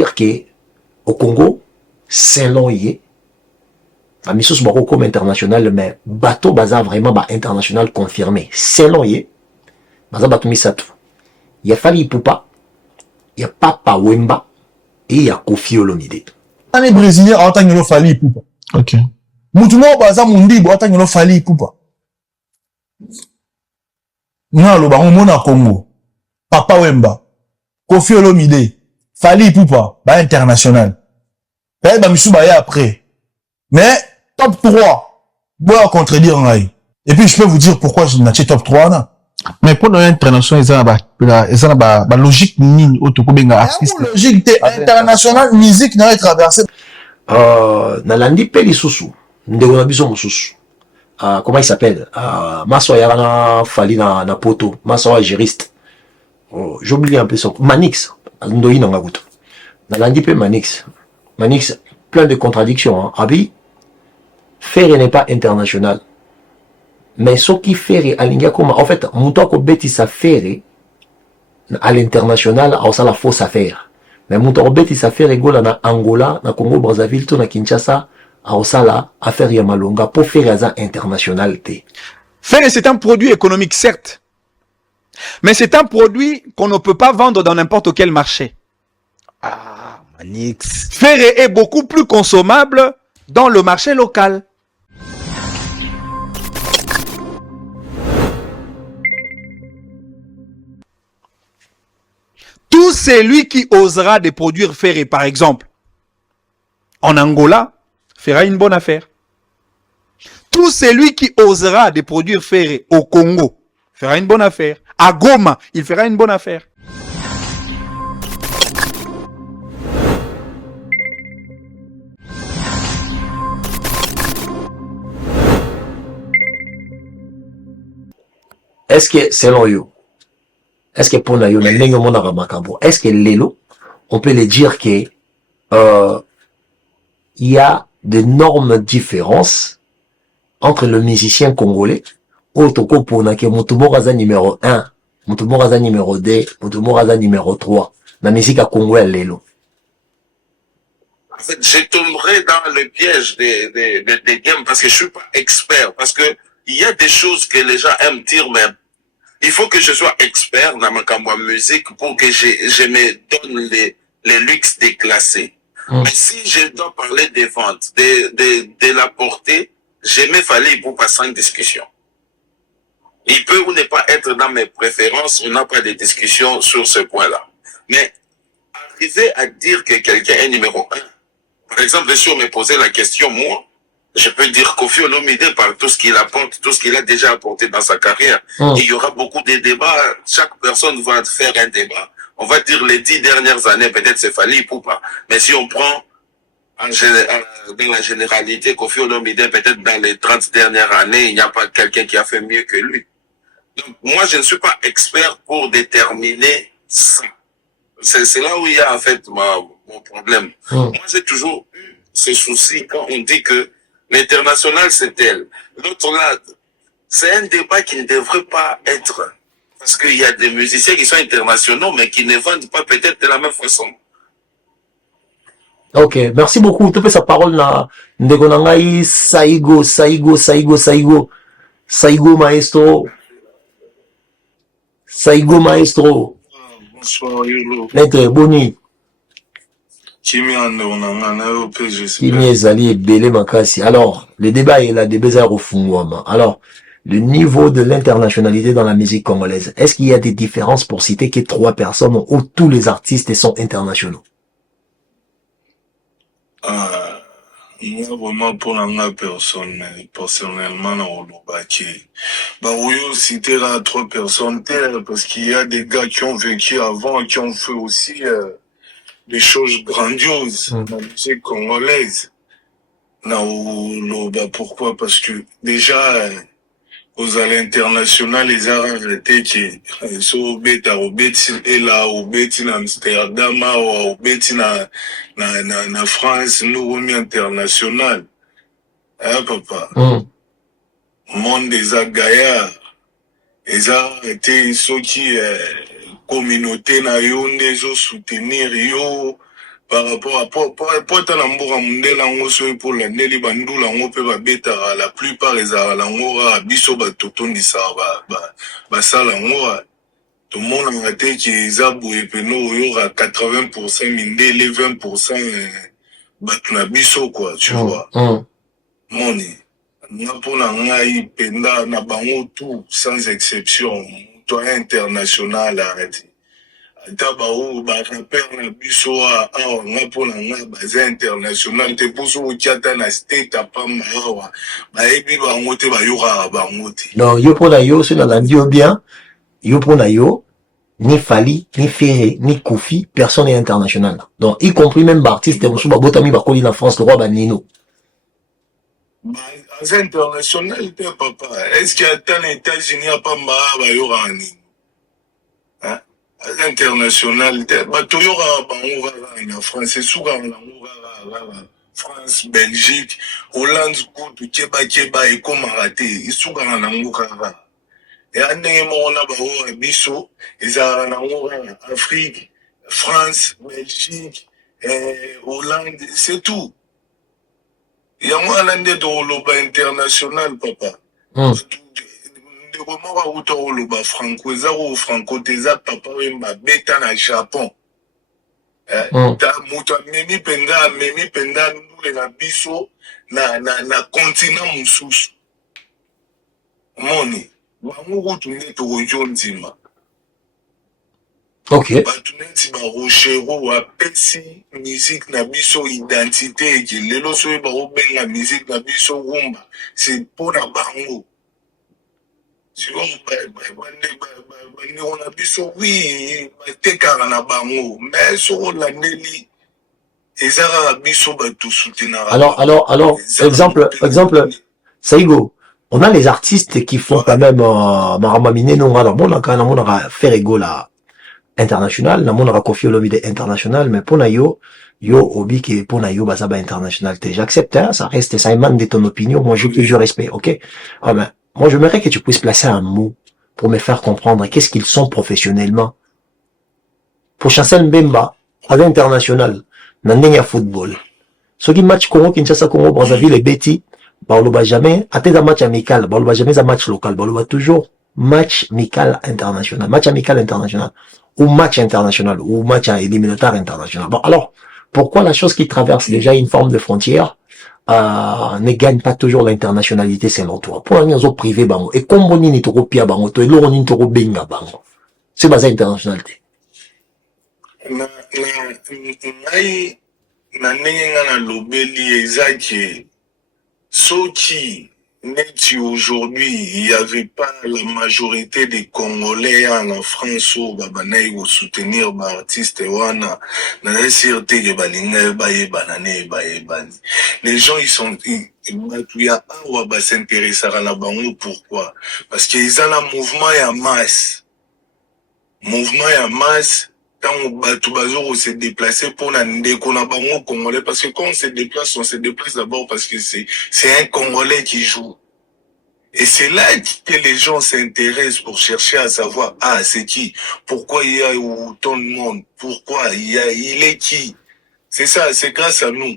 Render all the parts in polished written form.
dire que au Congo, Saint-Long y est. La mission Bako comme international, mais bateau baza vraiment ba international confirmé. Saint-Long y est. Baza bateau Misato. Il y a Fali Ipupa, il y a Papa Wemba et il y a Kofi Olomide. Les Brésiliens en tant que Fali Ipupa. Ok. Moutumo baza mundi en tant que Fali Ipupa. Non, le baron mona Congo. Papa Wemba. Kofi Olomide. Fali Ipupa. Ba international. Ba misu ba ya après. Mais top 3. Bois contredire ngai. Et puis je peux vous dire pourquoi je n'ai top 3 là. Mais pour notre international, ils ont ba logique ni autoko benga artiste. Logique international musique n'a traversé. Nalandi peli susu. Ndeko na biso mususu. Comment il s'appelle? Maso Yarana Fali na poto. Maso juriste. J'oublie un peu son. Manix. Ndoyi Nangabuto. Nalandi pe Manix. Manix, plein de contradictions. Hein. Abi, Ferré n'est pas international. Mais ce qui Ferré, Alinga Koma, en fait, Moutako Beti sa Ferré, à l'international, a aussi la fausse affaire. Mais Moutako Beti sa Ferré, Gola na Angola, na Congo, Brazzaville, to na Kinshasa, a aussi la affaire Yamalonga, pour faire ça internationalité. Ferré, c'est un produit économique, certes. Mais c'est un produit qu'on ne peut pas vendre dans n'importe quel marché. Ah, Manix. Ferré est beaucoup plus consommable dans le marché local. Tout celui qui osera de produire Ferré, par exemple, en Angola, fera une bonne affaire. Tout celui qui osera de produire Ferré au Congo, fera une bonne affaire. À Goma, il fera une bonne affaire. Est-ce que, selon you, est-ce que pour Nayo, est-ce que Lelo, on peut le dire que il y a d'énormes différences entre le musicien congolais, Otoko Ponake, Mutumoraza numéro 1, Mutumoraza numéro 2, Mutumoraza numéro 3, la musique à Congo et Lelo. En fait, je tomberai dans le piège des games parce que je suis pas expert, parce que il y a des choses que les gens aiment dire, mais il faut que je sois expert dans ma musique pour que je me donne les luxes déclassés. Mais si je dois parler des ventes, de la portée, je me fallait pour passer en discussion. Il peut ou ne pas être dans mes préférences, on n'a pas de discussion sur ce point-là. Mais arriver à dire que quelqu'un est numéro 1, par exemple, si on me posait la question, moi, je peux dire Kofi Olomide par tout ce qu'il apporte, tout ce qu'il a déjà apporté dans sa carrière. Il y aura beaucoup de débats, chaque personne va faire un débat. On va dire les 10 dernières années, peut-être c'est Fali Ipupa. Mais si on prend dans la généralité, Kofi Olomide, peut-être dans les 30 dernières années, il n'y a pas quelqu'un qui a fait mieux que lui. Donc, moi, je ne suis pas expert pour déterminer ça. C'est là où il y a en fait mon problème. Moi, j'ai toujours eu ce souci quand on dit que l'international, c'est tel. L'autre là, c'est un débat qui ne devrait pas être. Parce qu'il y a des musiciens qui sont internationaux, mais qui ne vendent pas peut-être de la même façon. Ok, merci beaucoup. Tu fais sa parole là. Ndegonangai Saigo Maestro. Saigo Maestro. Bonsoir, Yolo. Maître, bonne nuit. Kimi Ezali Ebele Makasi. Alors, le débat est là, débat Rofungwama. Alors, le niveau de l'internationalité dans la musique congolaise, est-ce qu'il y a des différences pour citer que 3 personnes où tous les artistes sont internationaux? Moi, vraiment, pour la personne, personnellement, on va citer là 3 personnes, parce qu'il y a des gars qui ont vécu avant, qui ont fait aussi des choses grandioses dans la musique congolaise. Pourquoi? Parce que déjà, aux à l'international, les arrêtés qui sont au bêta, et là, au bêta, en Amsterdam, au bêta, na France, nous, on est international. Hein, papa? Monde des agaillards, les arrêtés, ceux qui, communauté, na yo, soutenir yo, par rapport à pour ta namboka mundela ngo so pour la neli bandula ngo pe ba beta la plupart les la ngo a biso ba totondi sa ba sala ngo tout le monde a été qui zabu et puis nous il y aura 80% mindele 20% batuna biso quoi tu vois moni napona ngai penda na bango tout sans exception toi international arrête taba ou ba rappel na biso a napona ngai baza international te poso ukiata na state apa mawa ba ebi bango te ba yora bango te non yo pona yo c'est la bio bien yo pona yo ni Fali, ni Ferré, ni Koufi, personne n'est international. Donc, y compris même Bartiste, Moussouba Botami Bakoli en France, le roi Banino. C'est international, papa. Est-ce qu'il y a tant d'États-Unis à pas ma yorani? Hein? International, bah, tu y aura, en France, c'est souvent, France, Belgique, Hollande, Keba, et comme raté, ils sont en Angokara. Et en on a bah, Bisso, ils ont en Afrique, France, Belgique, Hollande, c'est tout. Il y a moins l'année de l'Oba international, papa. De comment va où l'Oba franco, ou franco, papa, ma bêta na Japon. Ta mouta memi penda, nous les Bisso, na continent moussous. Moni. Ok. Batuneti ba rochero wa pesi musique na biso identité ki lelo so ba obenga musique na biso rumba c'est pour na bango si on on a biso oui tekara na bango mais so la neli ezara biso ba tout soutenir Alors, exemple, Saigo. On a les artistes qui font quand même Maramamine non alors bon là quand on a fait là international, on a Kofi Olomide international mais pour yo obi qui pour yo basaba international j'accepte hein, ça reste ça émane de ton opinion, moi je respecte, OK. Ah ben moi j'aimerais que tu puisses placer un mot pour me faire comprendre qu'est-ce qu'ils sont professionnellement. Pour Chancel Mbemba à l'international, dans football. Ceux qui match Congo Kinshasa Congo Brazzaville et Betty Baoloba jamais, atteint un match amical, Baoloba jamais un match local, Baoloba toujours match amical international, ou match international, ou match éliminatoire international. Bon, alors, pourquoi la chose qui traverse déjà une forme de frontière, ne gagne pas toujours l'internationalité selon toi? Pour les autres privés, bango, et comme on n'y toro pia bango, to, et l'on n'y toro benga bango. C'est basé internationalité. Na ndenge na lobeli ezaki Soki, net aujourd'hui, il n'y avait pas la majorité des Congolais en France où babanaï ou soutenir l'artiste wana na sûreté que balinga baye banane baye bani. Les gens ils sont batuya awa ba s'intéresser à la bango pourquoi? Parce qu'ils ont un mouvement ya masse. Mouvement ya masse quand batu bazo se déplacer pour la ndeko na bango congolais parce que quand on se déplace d'abord parce que c'est un Congolais qui joue. Et c'est là que les gens s'intéressent pour chercher à savoir c'est qui, pourquoi il y a autant de monde, pourquoi il est qui. C'est ça, c'est grâce à nous.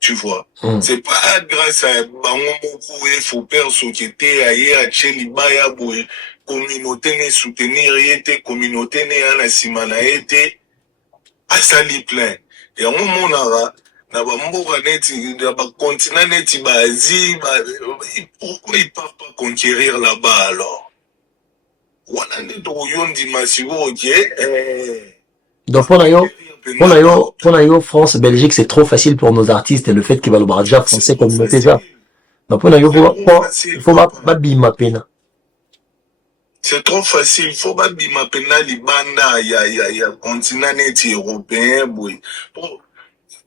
Tu vois. C'est pas grâce à bango moko et faut perdre ce qui était à Chelibaya boy. Communauté ne soutenir été communauté ne anasimana été asali plein et on monara na ba mboka neti na ba continent neti ba Asie pourquoi ils peuvent pas conquérir là-bas alors wana ndeto yondi masibo OK donc pour yo France Belgique c'est trop facile pour nos artistes et le fait qu'ils va le déjà français communauté ça donc pour yo faut pas bima pena. C'est trop facile. Faut pas bima pena libanda ya continent neti européen boy.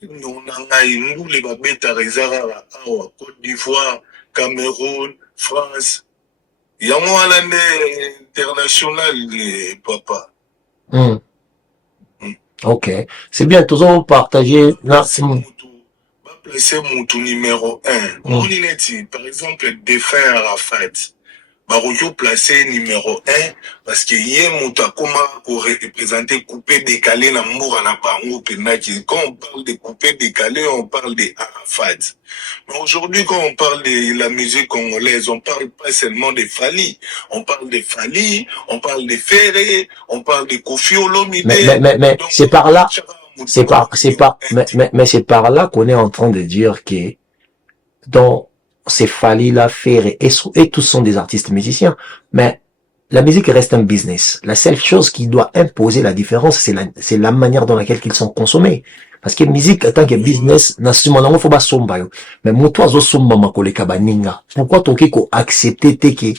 Nous les babeta rezara awa Côte d'Ivoire, Cameroun, France. Il y a moins l'année internationale papa. OK. C'est bien tous on partager là placer mon tout numéro 1. Mon ineti par exemple défunt Arafat. Barojo placé numéro 1 parce que hier Moutakoma pour représenter coupé décalé na Moura na Bango Penaki. Quand on parle de coupé décalé, on parle de Arafat. Mais aujourd'hui, quand on parle de la musique congolaise, on parle pas seulement de Fali. On parle de Fali, on parle de Ferré, on parle de Kofi Olomide. Mais c'est par là, mais c'est par là qu'on est en train de dire que, donc, c'est Fali, la Ferré, et tous sont des artistes musiciens. Mais la musique reste un business. La seule chose qui doit imposer la différence, c'est la manière dans laquelle ils sont consommés. Parce que musique, en tant que business, na suma nango faut ba somba yo. Mais mutu azo somba makoleka baninga. Pourquoi toki ko accepter teke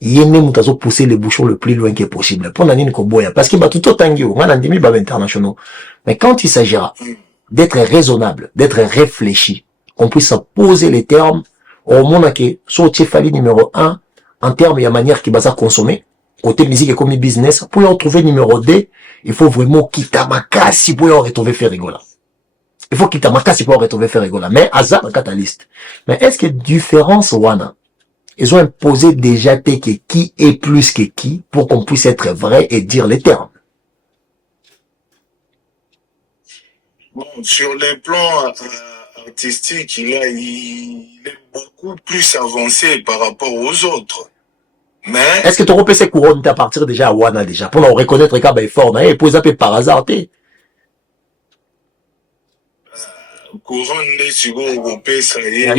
yene mutu azo pousser les bouchons le plus loin que possible. Pour nani ko boya. Parce que ba tout tangi yo, ngana ndimi ba internationaux. Mais quand il s'agira d'être raisonnable, d'être réfléchi, qu'on puisse poser les termes, au monde que sorti Fali numéro 1, en termes, il y a manière qui va ça consommer. Côté musique et comme business, pour y retrouver numéro 2, il faut vraiment quitter ma casse pour y retrouver faire rigola. Il faut quitter ma casse pour y retrouver faire rigola. Mais, hasard, un catalyste. Mais est-ce que différence, Wana, ils ont imposé déjà que qui est plus que qui pour qu'on puisse être vrai et dire les termes? Bon, sur les plans artistique, il est beaucoup plus avancé par rapport aux autres. Mais... Est-ce que tu repères ces couronnes à partir déjà à Wana déjà? Pour nous reconnaître qu'il est fort, et pour ça par hasard, couronne de Sigo Europé, ça y est.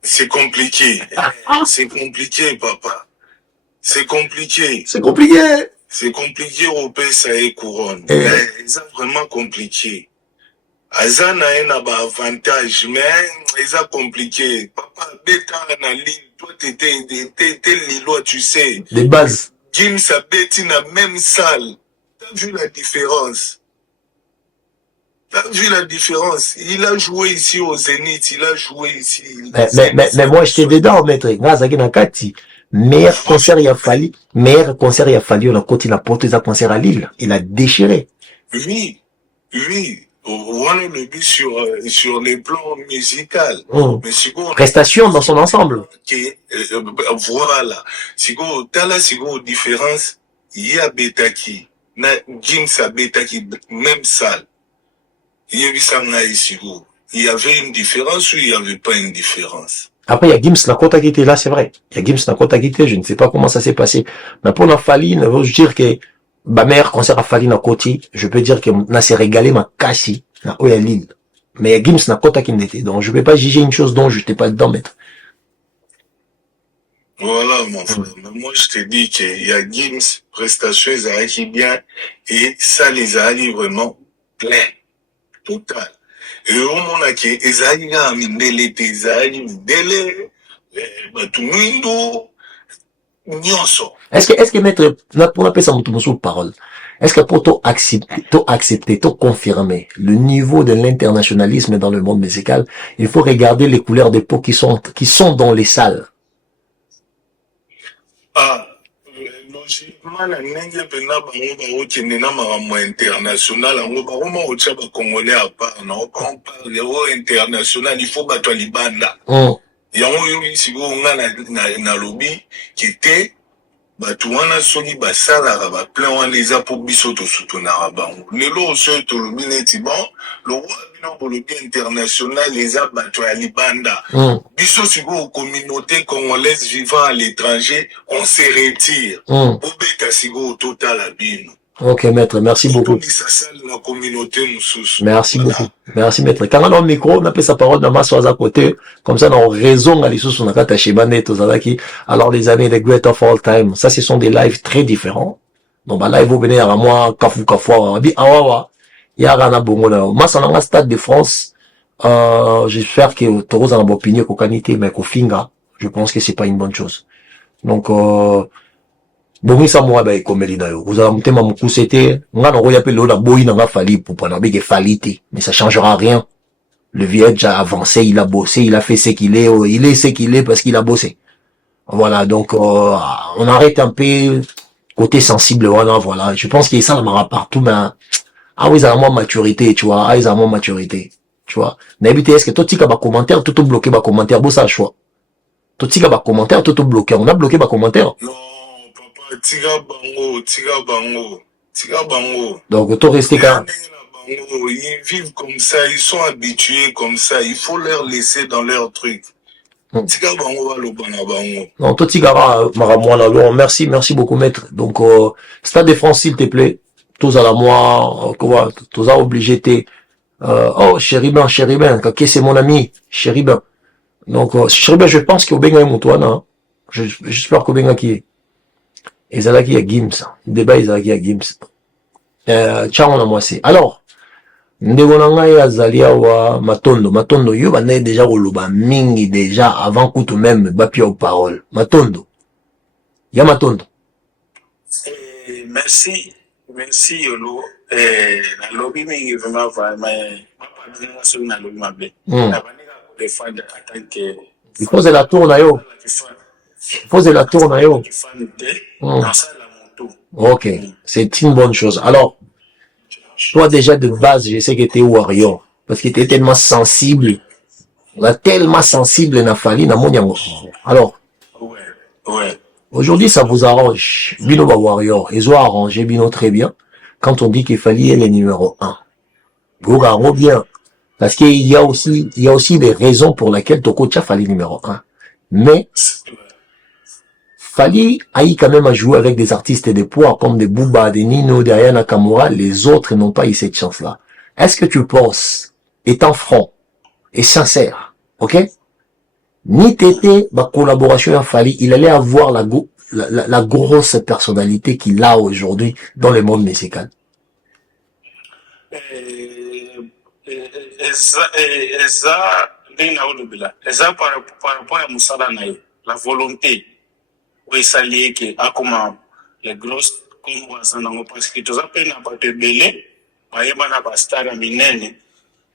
C'est compliqué. C'est compliqué, papa. C'est compliqué. C'est compliqué. C'est compliqué, Europé, ça y est, couronne. Mais c'est vraiment compliqué. Azana a un avantage, mais c'est compliqué. Papa, bêta na ligne, toi t'étais Lillois, tu sais. Les bases. Jim Sabeti na même salle. T'as vu la différence? T'as vu la différence? Il a joué ici au Zénith, il a joué ici. Mais moi j'étais dedans, maître. Ngazaki Nakati. Meilleur concert il a fallu. Meilleur concert il a fallu. On a côté la porte des concert à Lille. Il a déchiré. Oui. On a le but sur les plans musicaux. Mais prestation dans son ensemble. Voilà. Sigo différence, il y a Betaki. Na Jim sa Betaki, même salle. Il y avait une différence ou il n'y avait pas une différence? Après, il y a Gims Nakota qui était là, c'est vrai. Il y a Gims Nakota qui était, je ne sais pas comment ça s'est passé. Mais pour la Fali, je veux dire que ma mère concert à Fali Nakoti, je peux dire que na s'est régalé ma cassi na Oya Lille. Mais il y a Gims Nakota qui n'était. Donc je ne peux pas juger une chose dont je n'étais pas dedans, maître. Voilà, mon frère. Mais moi, je te dis qu'il y a Gims, prestations, ils arrivent bien, et ça les arrive vraiment plein. Total. Et au moment où ils arrivent à Mindele, ils arrivent Mindele, Batumindo, Nyonso. Est-ce que maître, pour appeler ça mon parole, est-ce que pour accepter, confirmer le niveau de l'internationalisme dans le monde musical, il faut regarder les couleurs de peau qui sont dans les salles? Logiquement, la nenge pena bango ba okende na makambo international, ango ba oma ocha ba congolais à part, non, quand on parle de international, il faut battre libanda. Yango yo isigo nga na lobby qui était batu wana soki basalaka ba plein wana eza po biso tosutunaka bango. Lelo oso tolobi neti bon, le roi bino bolobi international eza batu ya libanda. Biso sigo communauté congolaise vivant à l'étranger, on se retire. Obeta sigo total abino. Ok, maître, merci beaucoup. Merci beaucoup. Merci, maître. Quand on a un micro, on appelle sa parole dans ma soirée à côté. Comme ça, on a raison à l'issue, on a attaché Banet, alors, les amis, les great of all time, ça, ce sont des lives très différents. Donc, bah, live, vous venez à moi, Kafou, on dit, il y a Rana Bongo là. Moi, c'est dans le stade de France. J'espère que Toros a une bonne opinion, qu'au qualité, mais qu'au finga, je pense que c'est pas une bonne chose. Donc, bongi sa moi ba ekomeli na yo uzala mutema mukusete nga no ya pelo na boyi na Fali pour prendre big Falite, mais ça changera rien. Le vieux a avancé, il a bossé, il a fait ce qu'il est ce qu'il est parce qu'il a bossé. Voilà, donc on arrête un peu côté sensible, voilà, je pense qu'il y a ça dans partout, mais oui, ils ont moins maturité, tu vois, ils ont moins maturité, tu vois. N'habitez est-ce que toi tu as commentaire, tout bloqué commentaire, bon ça choix. Totika ba commentaire, to bloqué. On a bloqué ba commentaire. Non, papa, tiga bango. Donc, to rester quand. Ils vivent comme ça, ils sont habitués comme ça. Il faut leur laisser dans leur truc. Tiga bango va lobana bango. Non, to tigara, maramouana, alors, merci beaucoup, maître. Donc, Stade de France, s'il te plaît. Tous à la moi, quoi, tous à obligé, oh, Chéribin, que c'est mon ami, Chéribin. Donc, Chéribin, je pense qu'il y a Benga et Moutouana, hein. J'espère qu'il y a Benga qui est. Et Zalaki y a Gims. Débat, Zalaki y a Gims. Ciao, on a moi, c'est. Alors, Ndegonanga ya Zalia wa Matondo, yo, banaye déjà roloba mingi déjà, avant koutou même, bapia aux paroles. Matondo. Ya Matondo. Merci Yolo. Na lobby mingi vraiment mais papa dina sur na lobby mabe. Na banika défendre en tant que Il pose la tour na yo. Ok, c'est une bonne chose. Alors, toi déjà de base, je sais que tu es warrior, parce que tu es tellement sensible. Nafali, na monyango. Alors, ouais. Aujourd'hui, ça vous arrange. Bino va warrior. Ils ont arrangé Bino très bien. Quand on dit qu'il fallait le numéro 1. Vous arrangez bien. Parce qu'il y a aussi des raisons pour lesquelles Tokocha fallait numéro 1. Mais, Fali a eu quand même à jouer avec des artistes de poids comme des Booba, des Nino, des Aya Nakamura. Les autres n'ont pas eu cette chance-là. Est-ce que tu penses, étant franc et sincère, ok? Ni Tété, ma collaboration à Fali, il allait avoir la grosse personnalité qu'il a aujourd'hui dans le monde musical. La volonté. Oui, ça lié que a comme les grosses comme parce que tous appellent n'a pas de belé, mais il n'a pas star à minene,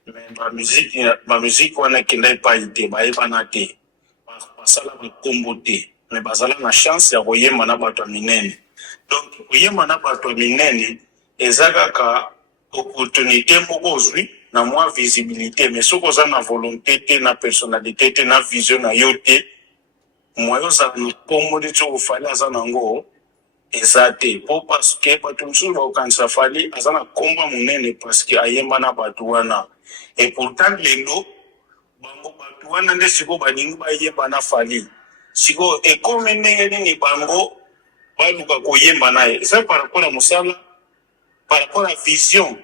mais ma musique on a qui n'a pas été, mais il n'a pas été, ça la comboté, mais basala na chance ya voyer mana pas de minene. Donc voyer mana pas de minene, ezaka ka opportunité moko aujourd'hui na moins visibilité, mais ce qu'on a na volonté, na personnalité, na vision na yote. Moi, je suis commodé au Fali Azanango, et ça pour parce que Patumsu va au Kansa Fali, Azana combat mon parce que Ayemana Batouana. Et pourtant, les lots, Bango Batouana, ne Siko Baningu Ayemana Fali. Siko, et comme ni Bango, Baluka Koyemana. C'est par rapport à Moussala, par rapport à la vision,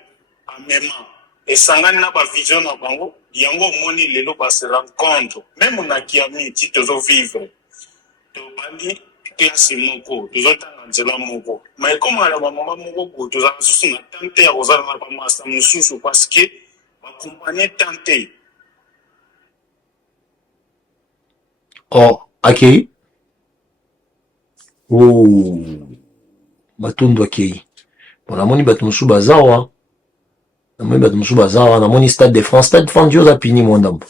en même temps. Et Sangani n'a pas vision à Bango, Yango Moni, les lots se rendent compte. Même on a qui a mis titre de vivre. Bandi classe moko tozota nzela moko mais comme ala mama moko toza susu na tante ya kozala na ba master mususu parce que ba compagnie tante Akei Matondo Akei bon namoni bato musu bazawa namoni Stade de France Dio a pini mondambo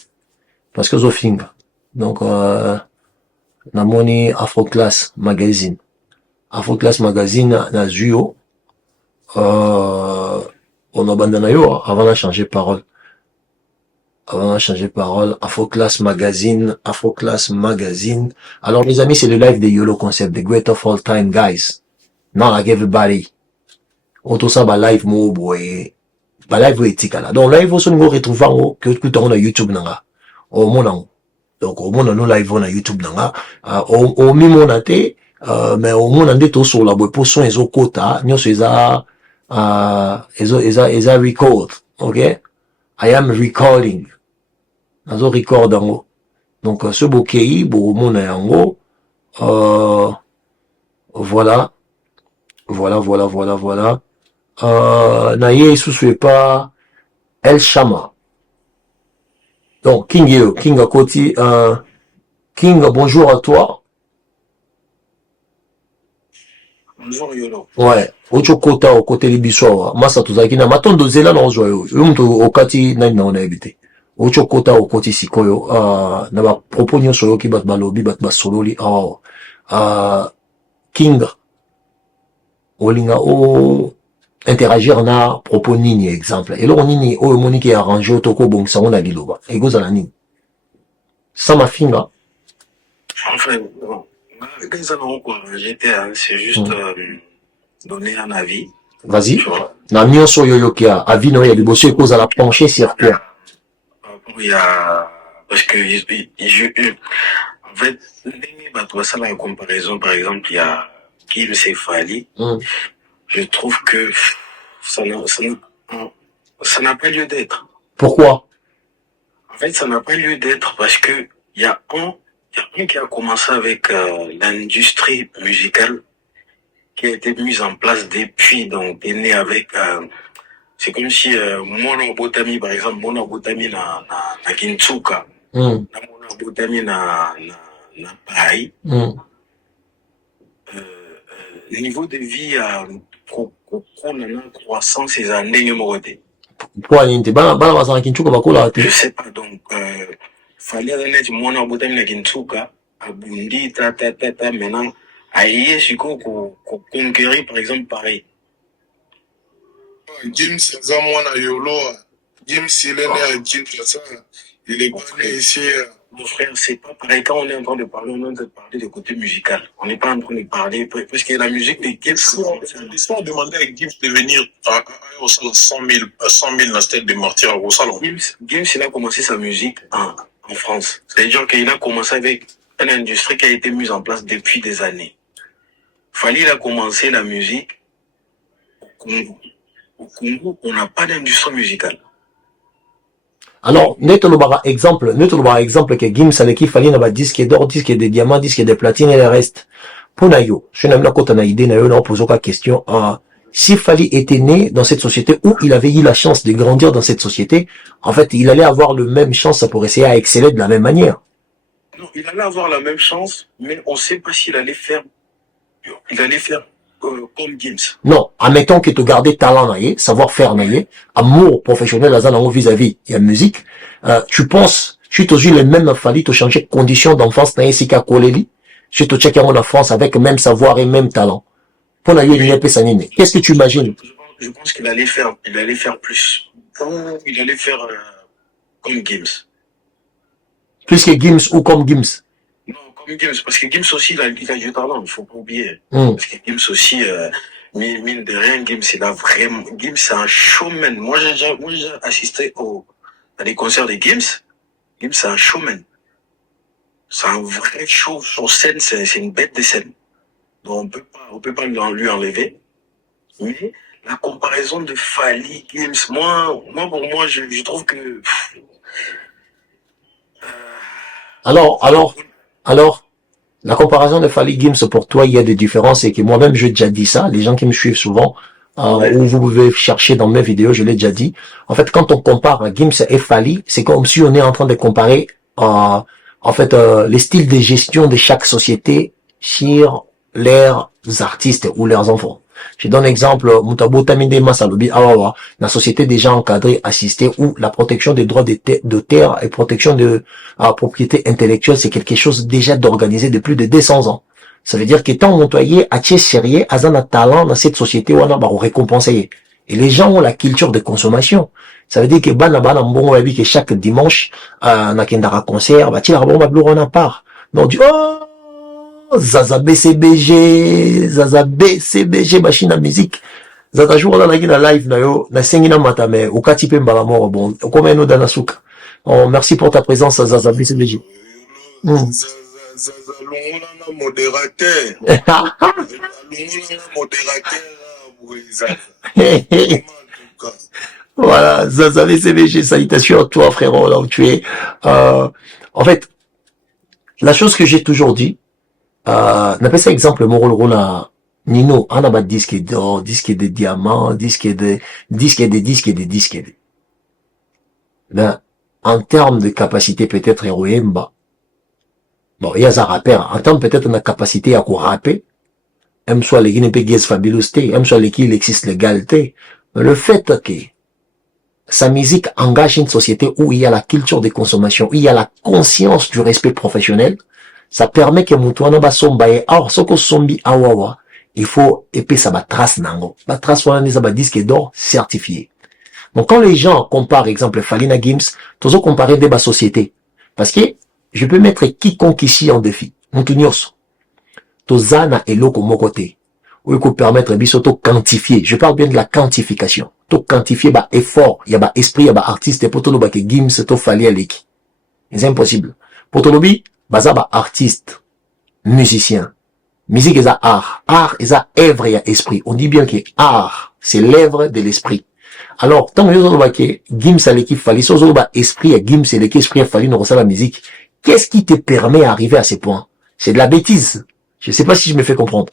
parce que zofinga donc namoni Afroclass magazine na Zuyo on a bandana yo avant de changer parole Afroclass magazine alors mes amis c'est le live de YOLO Concept the great of all time guys not like everybody auto ça ba live mo boy ba live etikala donc live aussi nous retrouvons que tout on a YouTube nanga au mon donc au monde no live na YouTube nanga au mimona te mais au monde ande to sur la boy pour son ezo kota nyoso eza record okay I am recording nazo record yango donc ce bokei bo mona yango voilà na ye sous pas El Shama. Donc, King à côté, King, bonjour à toi. Bonjour Yolo. Ouais, Ocho Kota, au côté Libisoa, Massa Tuzakina, Matondo Zela, non, joyeux, Okati, n'a on a évité. Ocho Kota, au côté Sikoyo, n'a pas proposé sur Yoki Bat Balobi, Bat Basololi, King, Olinga, interagir na propos nini exemple et là nini o monique arrangé toko bon ça on a liloba et goza la nini sama finga Enfin, bon. Quand ils en ont quoi, j'étais, c'est juste donner un avis. Vas-y. Tu vois. Na nyonso yoyo kia avis no ya liboso eko za la pencher sur toi. Il y a, parce que, en fait, bah, toi, ça, la comparaison, par exemple, il y a Kim Fali. Je trouve que ça n'a pas lieu d'être. Pourquoi? En fait, ça n'a pas lieu d'être parce que il y a un qui a commencé avec l'industrie musicale qui a été mise en place depuis, donc est né avec c'est comme si Mono Botami, par exemple, Mono Botami na Kintsuka, Mono Botami na Pai. Le niveau de vie a croissance ces années je sais pas, donc fallait aller Mono Botami na Kintsuka, Abundi, maintenant, aïe, je crois qu'on conquérir, par exemple, pareil. James Zamwana Yolo, James il est né à Kinshasa, il est connu ici. Mon frère, c'est pas pareil. Quand on est en train de parler, on est en train de parler du côté musical. On n'est pas en train de parler, parce que la musique de Gims. Laisse-moi demander à Gims de venir au salon 100 000 dans la tête de martyrs au salon. Gims, il a commencé sa musique en France. C'est-à-dire qu'il a commencé avec une industrie qui a été mise en place depuis des années. Fali, il a commencé la musique au Congo. Au Congo, on n'a pas d'industrie musicale. Alors, exemple que Gims avec qui fallait n'avoir disque d'or, disque de diamants, disque de platine et le reste. Pour Nayo, je n'aime pas quand on a idée, Nayo, on pose aucune question. Si Fali était né dans cette société où il avait eu la chance de grandir dans cette société, en fait, il allait avoir le même chance pour essayer à exceller de la même manière. Non, il allait avoir la même chance, mais on ne sait pas s'il allait faire. Comme Gims. Non, admettons que tu gardais talent naïe, savoir-faire naïe, amour professionnel vis-à-vis de la musique, tu penses, si tu as eu les mêmes Fali, tu changer de conditions d'enfance naïe, si tu as collé, si tu checkes en France avec même savoir et même talent. Pour naïe, qu'est-ce que tu imagines? Je pense qu'il allait faire plus. Il allait faire comme Gims. Plus que Gims ou comme Gims? Non, comme Gims, parce que Gims aussi, il a du talent, il ne faut pas oublier. Parce que Gims aussi, mine de rien, Gims, c'est un showman. Moi, j'ai déjà assisté à des concerts de Gims. Gims, c'est un showman. C'est un vrai show sur scène, c'est une bête de scène. Donc, on peut pas lui enlever. Mais, la comparaison de Fali, Gims, moi, pour moi, je trouve que, Alors, la comparaison de Fali Gims, pour toi, il y a des différences et que moi-même, j'ai déjà dit ça. Les gens qui me suivent souvent, ou vous pouvez chercher dans mes vidéos, je l'ai déjà dit. En fait, quand on compare Gims et Fali, c'est comme si on est en train de comparer, les styles de gestion de chaque société sur leurs artistes ou leurs enfants. Je donne l'exemple, Mutabo Taminde Masalobi Awawa, la société déjà encadrée, assistée, où la protection des droits de terre et protection de propriété intellectuelle, c'est quelque chose déjà d'organisé de plus de 200 ans. Ça veut dire qu'étant montoyé, à tiers sérieux, à un talent dans cette société, on a récompensé. Et les gens ont la culture de consommation. Ça veut dire que bon, on que chaque dimanche, on a un concert, on a part. Donc, Zaza BCBG, machine à musique. Zaza jour là, na live, na sengi na matame, ou kati pe mbala mort, bon, comme nous dans la souk. Oh, merci pour ta présence, Zaza BCBG. Zaza Longona modérateur. Voilà, Zaza BCBG, salutations à toi, frérot, là où tu es. En fait, la chose que j'ai toujours dit, n'appelle ça exemple Morolrona Nino, on a pas disque d'or, disque de diamant, disque de. Ben, en termes de capacité peut-être Eroemba. Bon, il y a un rappeur, en termes peut-être de capacité à rapper, même soit les Guinéens fabulosité, même soit les qui existe l'égalité, mais le fait que sa musique engage une société où il y a la culture de consommation, où il y a la conscience du respect professionnel, ça permet que Moutouana ba sombaye, alors, ce que sombi awawa, il faut épée ça ba trace nango. Ba trace wana neza ba disque d'or certifié. Donc, quand les gens comparent, exemple, Falina Gims, toujours comparer des bas sociétés. Parce que, je peux mettre quiconque ici en défi. mutu nyonso toza na eloko moko te oyo permettre biso to quantifier. Je parle bien de la quantification. To quantifier ba effort, ya ba esprit, ya ba artiste pour toloba ke Gims to fali aleki. C'est impossible. Pour tolobi baza ba artiste, musicien. Musique est art. Art est œuvre et esprit. On dit bien que art, c'est l'œuvre de l'esprit. Alors, tant que nous que Gims aleki fali, so ba esprit et Gims aleki esprit fali no la musique. Qu'est-ce qui te permet d'arriver à ces points? C'est de la bêtise. Je sais pas si je me fais comprendre.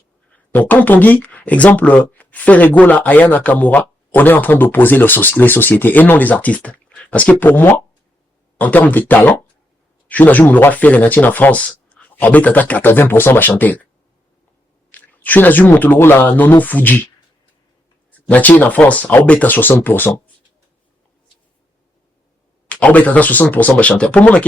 Donc, quand on dit, exemple, Ferrego la Aya Nakamura, on est en train d'opposer les sociétés et non les artistes. Parce que pour moi, en termes de talent, je suis dans le roi Ferrenatine en France. En bête, t'as 80% va chanter. Je suis dans le la Nono Fuji. Natine en France, en bête, à 60%. En bête, à 60% va chanter. Pour moi,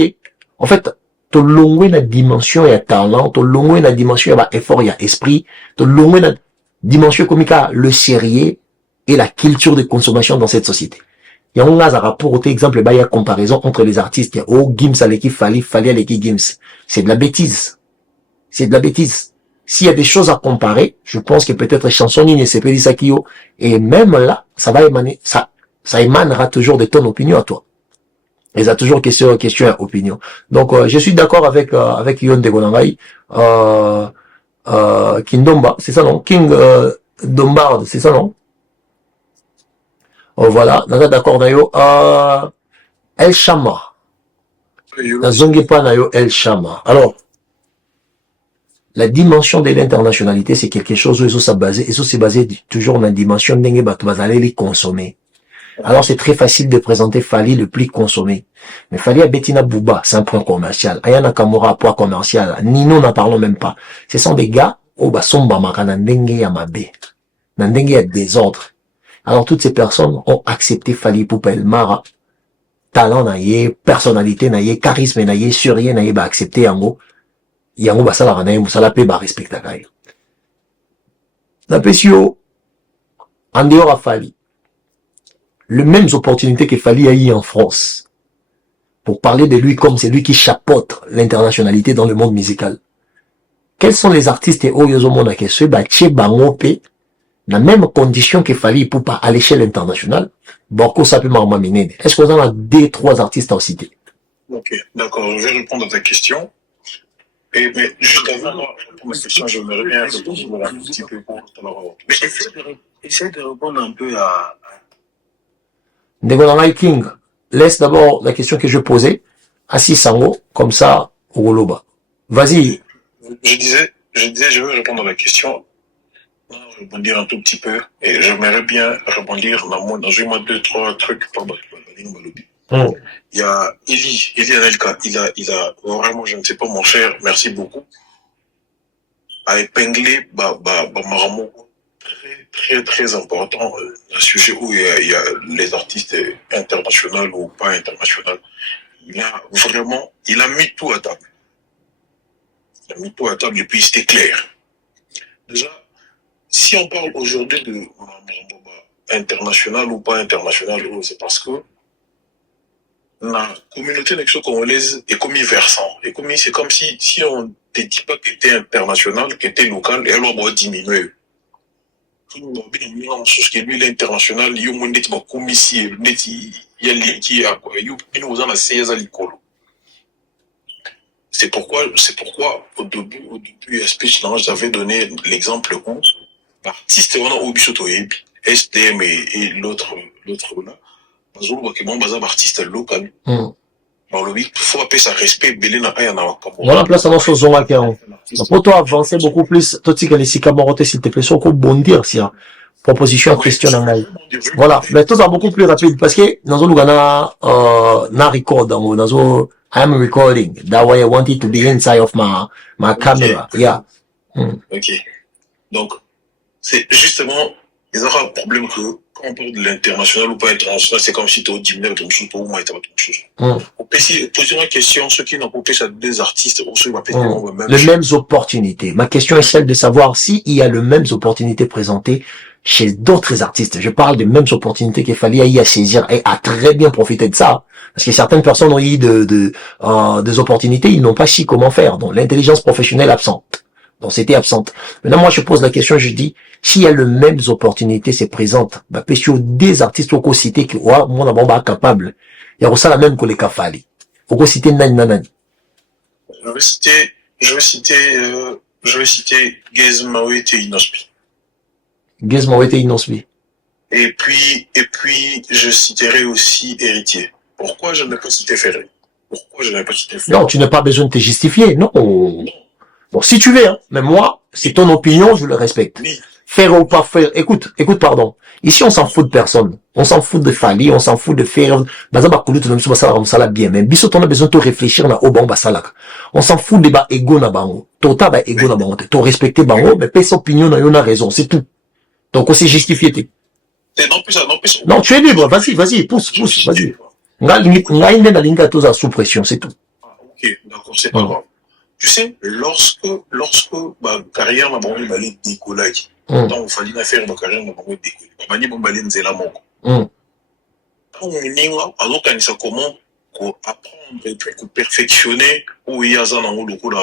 en fait, to longwe na dimension ya talent, to longwe na dimension ya effort ya esprit, to longwe na dimension comme le sérieux et la culture de consommation dans cette société. Il y a un rapport, exemple, il y a comparaison entre les artistes. Oh, Gims aleki fali aleki Gims. C'est de la bêtise. C'est de la bêtise. S'il y a des choses à comparer, je pense que peut-être Chansonine et Sepeli Sakio, et même là, ça va émaner, ça émanera toujours de ton opinion à toi. Et ça a toujours question à opinion. Donc, je suis d'accord avec Yon Degonangai, King Domba, c'est ça non? King, Dombard, c'est ça non? Oh, voilà, on est d'accord d'ailleurs. El Shama. Nazongepa nayo El Shama. Alors, la dimension de l'internationalité, c'est quelque chose où c'est basé toujours dans la dimension d'engue batouazale les consommer. Alors, c'est très facile de présenter Fali le plus consommé. Mais Fali à Bettina Bouba, c'est un point commercial. Ayana Kamura, point commercial. Nino, n'en parlons même pas. Ce sont des gars, oh, bah, somba maka, nandengue yamabe. Nandengue y a désordre. Alors, toutes ces personnes ont accepté Fali Poupa El Mara. Talent naïe, personnalité naïe, charisme naïe, surien naïe, bah, accepté yango. Yango, bah, ça la ranaïe, moussala pe, bah, respecta kaï. La PCO, en dehors à Fali. Les mêmes opportunités que Fali a eu en France. Pour parler de lui comme c'est lui qui chapeaute l'internationalité dans le monde musical. Quels sont les artistes et Oyozomona que ceux, bah, Tché Bangope, la même condition que Fali Poupa à l'échelle internationale, Borko Sapima Maminene. Est-ce qu'on en a deux, trois artistes à citer? Ok, d'accord, je vais répondre à ta question. Mais juste avant de répondre à ma question, j'aimerais bien répondre un petit peu pour mais essaie de répondre un peu à Ndegonangai King, laisse d'abord la question que je posais à Sissango, comme ça, au Goloba. Vas-y. Je disais, je veux répondre à la question, rebondir un tout petit peu, et j'aimerais bien rebondir dans deux, trois trucs. Il y a Eli Anelka, il a vraiment, je ne sais pas, mon cher, merci beaucoup, a épinglé Maramo. Très, très important, un sujet où il y a les artistes internationaux ou pas internationaux. Il a mis tout à table. Il a mis tout à table et puis c'était clair. Déjà, si on parle aujourd'hui de international ou pas international, c'est parce que la communauté congolaise est comme versant. Et comme c'est comme si on ne te dit pas que tu es international, que tu es local, elle va diminuer. Que lui l'international c'est pourquoi au début j'avais donné l'exemple où l'artiste STM et l'autre là artiste local. Alors il faut appeler ça respect. Voilà, place à notre zone à pour toi avancer beaucoup plus, toi tu les Sikamorote s'il te plaît, sur quoi bondir si proposition en question en live. Voilà, mais tout ça beaucoup plus rapide parce que dans un Lugana na record dans I'm recording. That way I want it to be inside of my camera. Yeah. Ok. Donc c'est justement ils auront un problème que quand on parle de l'international ou pas international, c'est comme si tu as diminué ton chose pour moi et tu as autre chose. Poser une question, ceux qui n'ont pas fait des artistes, ou ceux qui les mêmes opportunités. Ma question est celle de savoir s'il y a les mêmes opportunités présentées chez d'autres artistes. Je parle des mêmes opportunités qu'il fallait y à saisir et à très bien profiter de ça. Parce que certaines personnes ont eu des opportunités, ils n'ont pas su comment faire. Donc l'intelligence professionnelle absente. Donc c'était absente. Maintenant moi je pose la question, je dis, s'il y a les mêmes opportunités se présentent, bah peut sur des artistes au cité qui moi d'abord pas capable. Il y a aussi la même que les Kafali. Au cité nani. Je vais citer Gez Mawete Inospi. Gez Mawete Inospi. Et puis, je citerai aussi Héritier. Pourquoi je n'ai pas cité Ferré? Non, tu n'as pas besoin de te justifier, non. Bon, si tu veux, hein. Mais moi, c'est ton opinion, je le respecte. Oui. Faire ou pas faire, écoute, pardon. Ici, on s'en fout de personne. On s'en fout de Fali, on s'en fout de faire, bien. Mais, bisous, on a besoin de réfléchir na oba basalaka. On s'en fout de ba ego na bango. Tota ba ego na bango. To respecter bango, mais pèse opinion na yon a raison, c'est tout. Donc, on s'est justifié. Non, tu es libre, vas-y, pousse, vas-y. Nga na linga toza sous pression, c'est tout. Ah, ok, d'accord, c'est pas grave. Tu sais, lorsque ma carrière m'a bon balé décoller, donc il fallait faire ma carrière m'a bon décoller. Mani bon balé nzela moko. Donc ninga alors quand ça comment ko apprendre et puis ko perfectionner ou il y a ça dans le coup don,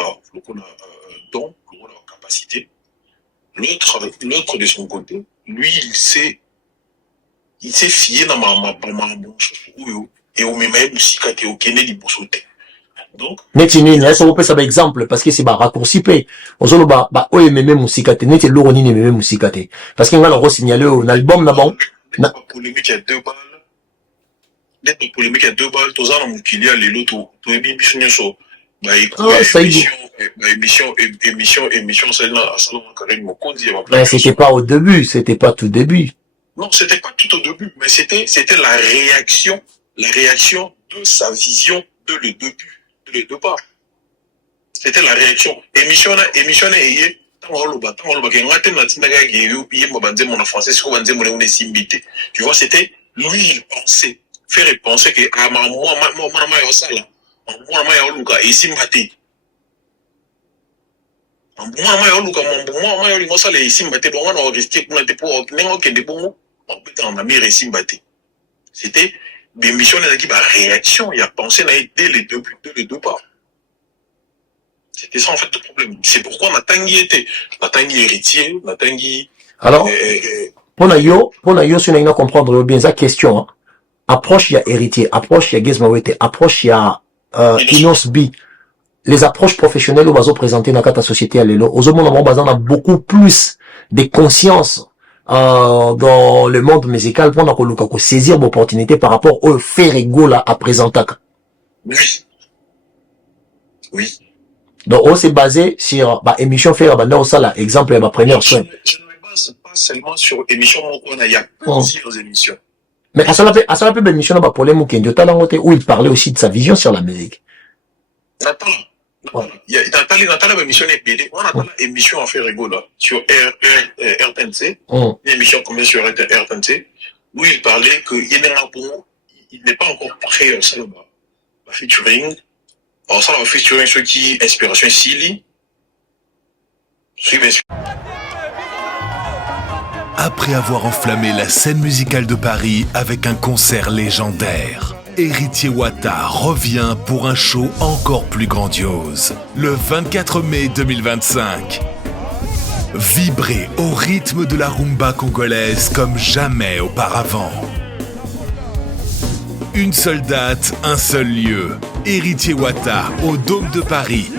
le capacité. L'autre de son côté, lui il s'est fié dans ma bon chose et au même musique qui au Kennedy pour sauter. Donc, netini na ça on peut ça par exemple parce que c'est ba raccourci pe ozolo ba oye meme musika te neti loroni ne meme musika te parce que ngala ro signaler un album na bon na polémique à 2 balles d'être polémique à 2 balles tous en mukili à lelo to émission so ba émission celle là salon Karim Mokondi mais c'était pas au début, c'était pas tout début. Non, c'était pas tout au début, mais c'était la réaction de sa vision de le deux parts. C'était la réaction. Émission est tu vois, c'était lui, il pensait, faire penser que c'était des missions qui va réaction, il a pensé dès les deux parts. C'était ça en fait le problème. C'est pourquoi on a tanguy héritier, on a tanguy. Alors, pour na yo, si on a comprendre bien sa question, hein. Approche il y a héritier, approche il y a Gez Mawete, approche il y a Inosbi. Les approches professionnelles au bazo présenter dans la société à l'élo. Aux hommes on a beaucoup plus de conscience dans le monde musical pour saisir l'opportunité par rapport au faire égaux à présenter. Oui. Donc on s'est basé sur émission faire ça là exemple ma première soin. Je ne me base pas seulement sur émission il y a plusieurs émissions. Mais à ça la peut émission na problème ou où il parlait aussi de sa vision sur la musique. Il y a émission EPD, on a une émission à faire rigolo sur RTNC, une émission comme sur RTNC, où il parlait que il n'est pas encore prêt ça là featuring. Alors ça va featuring ceux qui inspiration Silly. Après avoir enflammé la scène musicale de Paris avec un concert légendaire, Héritier Wata revient pour un show encore plus grandiose. Le 24 mai 2025. Vibrez au rythme de la rumba congolaise comme jamais auparavant. Une seule date, un seul lieu. Héritier Wata au Dôme de Paris.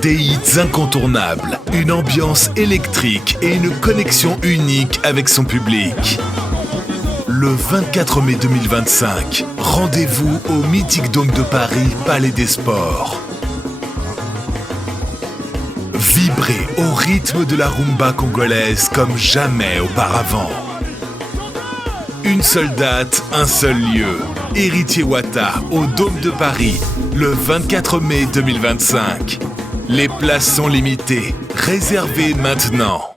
Des hits incontournables, une ambiance électrique et une connexion unique avec son public. Le 24 mai 2025, rendez-vous au mythique Dôme de Paris, Palais des Sports. Vibrez au rythme de la rumba congolaise comme jamais auparavant. Une seule date, un seul lieu. Héritier Wata au Dôme de Paris, le 24 mai 2025. Les places sont limitées. Réservez maintenant.